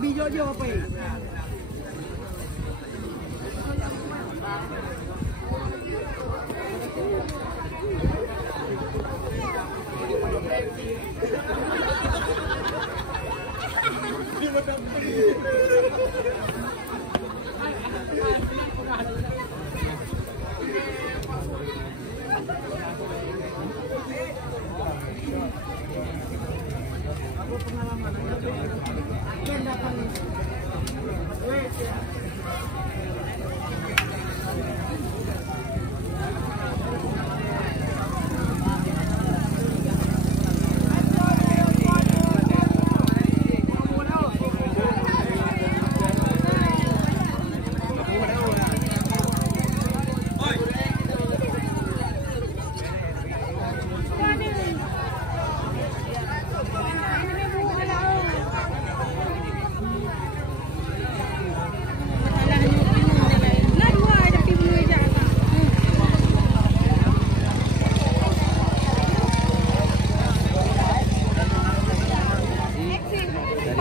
bijo dia apa ini?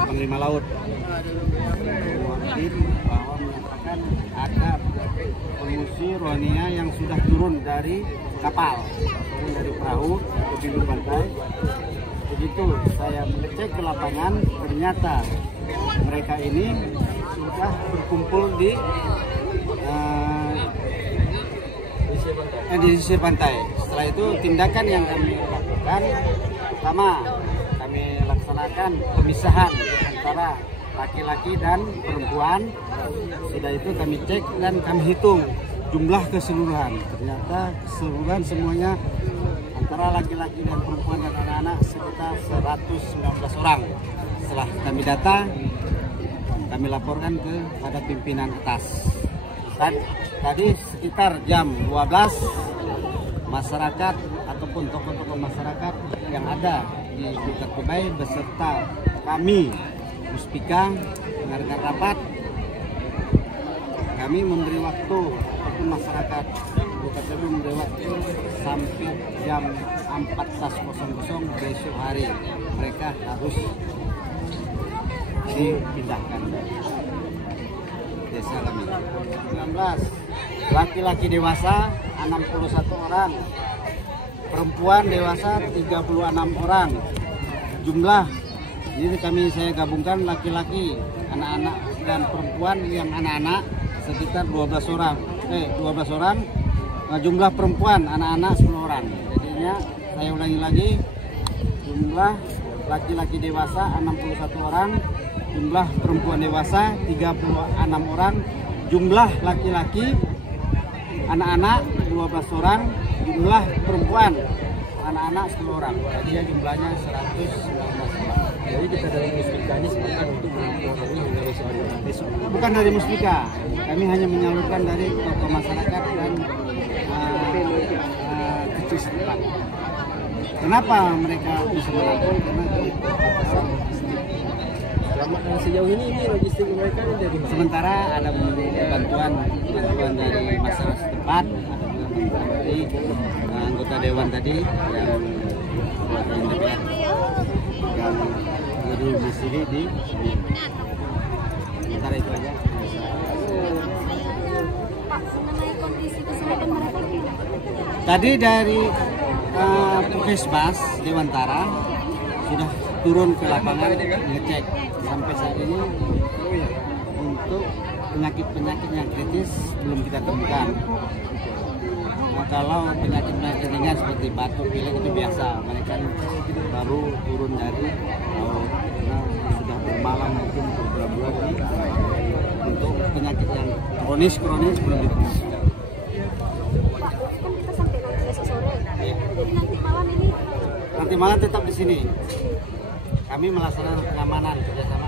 Panglima Laut bahwa menyatakan ada pengungsi Rohingya yang sudah turun dari kapal, turun dari perahu ke pinggir pantai. Begitu saya mengecek ke lapangan, ternyata mereka ini sudah berkumpul di sisir pantai. Setelah itu tindakan yang kami lakukan, pertama kami laksanakan pemisahan antara laki-laki dan perempuan. Sudah itu kami cek dan kami hitung jumlah keseluruhan. Ternyata keseluruhan semuanya antara laki-laki dan perempuan dan anak-anak sekitar 119 orang. Setelah kami data, kami laporkan kepada pimpinan atas. Tadi sekitar jam 12, masyarakat ataupun tokoh-tokoh masyarakat yang ada di Bukat Kubai beserta kami Muspika mengadakan rapat. Kami memberi waktu ataupun masyarakat Bukat Kubai memberi waktu sampai jam 14.00 besok hari mereka harus dipindahkan desa kami. 19 laki-laki dewasa 61 orang, perempuan dewasa 36 orang. Jumlah ini saya gabungkan laki-laki, anak-anak dan perempuan yang anak-anak sekitar 12 orang. 12 orang. Nah, jumlah perempuan anak-anak 10 orang. Jadinya saya ulangi lagi, jumlah laki-laki dewasa 61 orang, jumlah perempuan dewasa 36 orang, jumlah laki-laki anak-anak 12 orang, jumlah perempuan anak-anak 10 orang. Jadi ya jumlahnya 119 orang. Jadi kita dari Muspika ini sepakat untuk menangani hingga besok. Bukan dari Muspika, kami hanya menyalurkan dari tokoh masyarakat dan kecil setempat. Kenapa mereka bisa melakukan? Karena dari sejauh ini logistik mereka dari mana? Sementara ada bantuan dari masyarakat setempat, ada dari anggota dewan tadi yang jadi masih di sini. Sementara itu aja. Tadi dari Puskesmas Dewantara sudah turun ke lapangan ngecek. Sampai saat ini untuk penyakit-penyakit yang kritis belum kita temukan. Nah, kalau penyakit-penyakit ringan seperti batuk, pilek itu biasa. Mereka baru turun dari laut. Nah, sudah bermalam mungkin berbulan-bulan. Untuk penyakit yang kronis belum ditemukan. Nanti malam tetap di sini. Kami melaksanakan pengamanan kerjasama